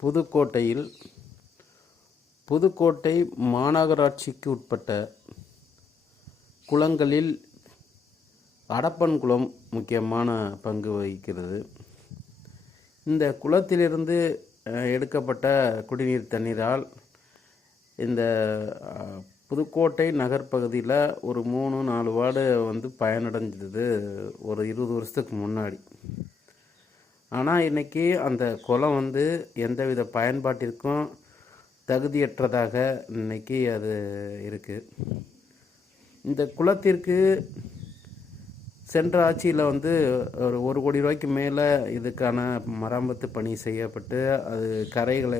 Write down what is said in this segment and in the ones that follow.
புதுக்கோட்டையில் புதுக்கோட்டை மாநகராட்சிக்கு உட்பட்ட குளங்களில் அடப்பன் குளம் முக்கியமான பங்கு வகிக்கிறது. இந்த குளத்திலிருந்து எடுக்கப்பட்ட குடிநீர் தண்ணீரால் இந்த புதுக்கோட்டை நகர்ப்பகுதியில் ஒரு 3-4 வார்டு பயனடைஞ்சது ஒரு 20 வருஷத்துக்கு முன்னாடி. ஆனால் இன்றைக்கி அந்த குளம் எந்தவித பயன்பாட்டிற்கும் தகுதியற்றதாக இன்றைக்கி அது இருக்குது. இந்த குளத்திற்கு சென்ற ஆட்சியில் ஒரு 1 கோடி ரூபாய்க்கு மேலே இதுக்கான மராமத்து பணி செய்யப்பட்டு அது கரைகளை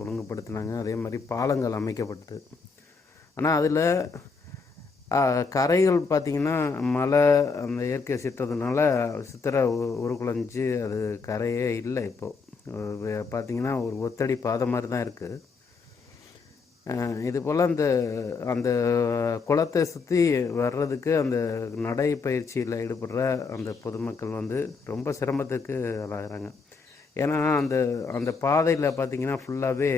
ஒழுங்குபடுத்தினாங்க. அதே மாதிரி பாலங்கள் அமைக்கப்பட்டது. ஆனால் அதில் கரைகள் பார்த்திங்கன்னா மழை அந்த இயற்கை சிற்றதுனால உருக்குலைஞ்சு அது கரையே இல்லை. இப்போது பார்த்திங்கன்னா ஒரு ஒத்தடி பாதை மாதிரி தான் இருக்குது. இது போல் அந்த குளத்தை சுற்றி வர்றதுக்கு அந்த நடைப்பயிற்சியில் ஈடுபடுற அந்த பொதுமக்கள் ரொம்ப சிரமத்துக்கு ஆளாகிறாங்க. ஏன்னா அந்த பாதையில் பார்த்திங்கன்னா ஃபுல்லாகவே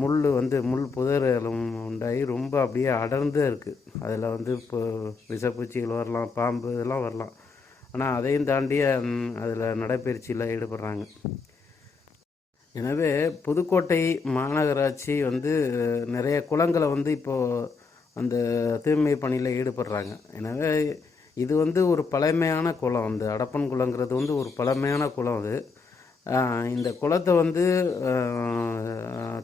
முள் புதர்களும் உண்டாகி ரொம்ப அப்படியே அடர்ந்து இருக்குது. அதில் இப்போ விஷப்பூச்சிகள் வரலாம், பாம்பு இதெல்லாம் வரலாம். ஆனால் அதையும் தாண்டி அதில் நடைப்பயிற்சியில் ஈடுபடுறாங்க. எனவே புதுக்கோட்டை மாநகராட்சி நிறைய குளங்களை இப்போது அந்த தூய்மை பணியில் ஈடுபடுறாங்க. எனவே இது ஒரு பழமையான குளம். அடப்பன் குளங்கிறது ஒரு பழமையான குளம். அது இந்த குளத்தை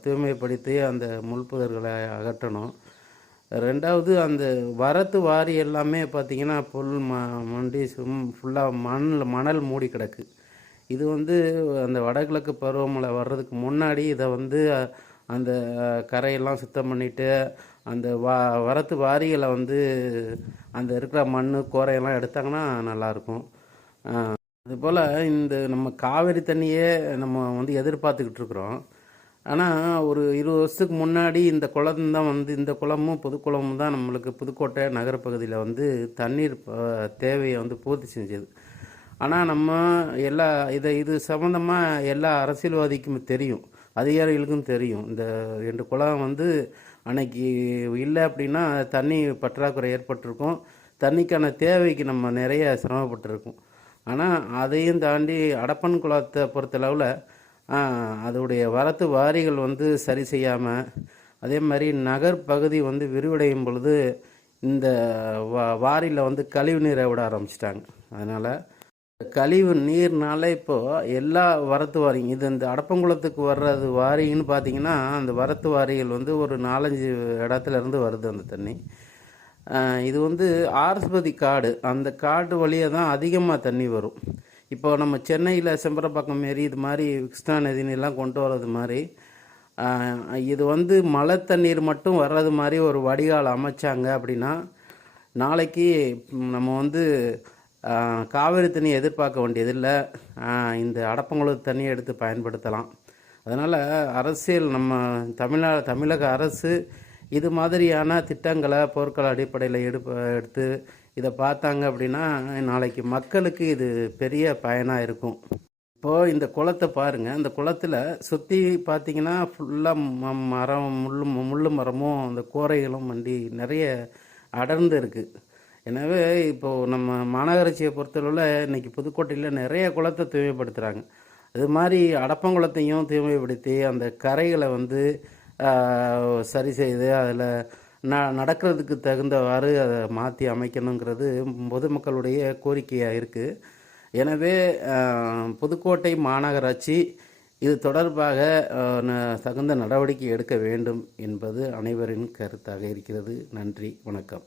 தூய்மைப்படுத்தி அந்த முள்புதர்களை அகற்றணும். ரெண்டாவது அந்த வரத்து வாரி எல்லாமே பார்த்திங்கன்னா புல் மண்டி ஃபுல்லாக மணல் மூடி கிடக்கு. இது அந்த வடகிழக்கு பருவமழை வர்றதுக்கு முன்னாடி இதை அந்த கரையெல்லாம் சுத்தம் பண்ணிவிட்டு அந்த வரத்து வாரிகளை அந்த இருக்கிற மண் கோரையெல்லாம் எடுத்தாங்கன்னா நல்லாயிருக்கும். அதுபோல் நம்ம காவிரி தண்ணியே நம்ம எதிர்பார்த்துக்கிட்டு இருக்கிறோம். ஆனால் ஒரு 20 வருஷத்துக்கு முன்னாடி இந்த குளம்தான் இந்த குளமும் புதுக்குளமும் தான் நம்மளுக்கு புதுக்கோட்டை நகரப்பகுதியில் தண்ணீர் தேவையை பூர்த்தி செஞ்சது. ஆனால் நம்ம இது சம்மந்தமாக எல்லா அரசியல்வாதிக்கும் தெரியும், அதிகாரிகளுக்கும் தெரியும். இந்த 2 குளம் அன்னைக்கு இல்லை அப்படின்னா தண்ணி பற்றாக்குறை ஏற்பட்டிருக்கும். தண்ணிக்கான தேவைக்கு நம்ம நிறைய சிரமப்பட்டிருக்கோம். ஆனால் அதையும் தாண்டி அடப்பன் குளத்தை பொறுத்தளவில் அதோடைய வரத்து வாரிகள் சரி செய்யாமல், அதே மாதிரி நகர் பகுதி விரிவடையும் பொழுது இந்த வாரியில் கழிவு நீரை விட ஆரம்பிச்சிட்டாங்க. அதனால் கழிவு நீர்னால இப்போது எல்லா வரத்து வாரியும் இந்த அடப்பங்குளத்துக்கு வர்றது வாரின்னு பார்த்திங்கன்னா அந்த வரத்து வாரிகள் ஒரு 4-5 இடத்துலேருந்து வருது அந்த தண்ணி. இது ஆர்ஸ்பதி காடு, அந்த காடு வழியாக தான் அதிகமாக தண்ணி வரும். இப்போ நம்ம சென்னையில் செம்பரப்பாக்கம் மாரி இது மாதிரி கிருஷ்ணா நதினெல்லாம் கொண்டு வர்றது மாதிரி இது மழை தண்ணீர் மட்டும் வர்றது மாதிரி ஒரு வடிகால் அமைச்சாங்க அப்படின்னா நாளைக்கு நம்ம காவிரி தண்ணியை எதிர்பார்க்க வேண்டியதில்லை. இந்த அடப்பங்குளத்து தண்ணியை எடுத்து பயன்படுத்தலாம். அதனால் அரசியல் நம்ம தமிழக அரசு இது மாதிரியான திட்டங்களை போர்க்கால அடிப்படையில் எடுத்து இதை பார்த்தாங்க அப்படின்னா நாளைக்கு மக்களுக்கு இது பெரிய பயனாக இருக்கும். இப்போது இந்த குளத்தை பாருங்கள். அந்த குளத்தில் சுற்றி பார்த்திங்கன்னா ஃபுல்லாக மரம் முள் மரமும் அந்த கோரைகளும் நிறைய அடர்ந்து இருக்குது. எனவே இப்போது நம்ம மாநகராட்சியை பொறுத்தளவில் இன்றைக்கி புதுக்கோட்டையில் நிறைய குளத்தை தூய்மைப்படுத்துகிறாங்க. அது மாதிரி அடப்பங்குளத்தையும் தூய்மைப்படுத்தி அந்த கரைகளை சரி செய்து அதில் நடக்கிறதுக்கு தகுந்தவாறு அதை மாற்றி அமைக்கணுங்கிறது பொதுமக்களுடைய கோரிக்கையாக இருக்குது. எனவே புதுக்கோட்டை மாநகராட்சி இது தொடர்பாக தகுந்த நடவடிக்கை எடுக்க வேண்டும் என்பது அனைவரின் கருத்தாக இருக்கிறது. நன்றி, வணக்கம்.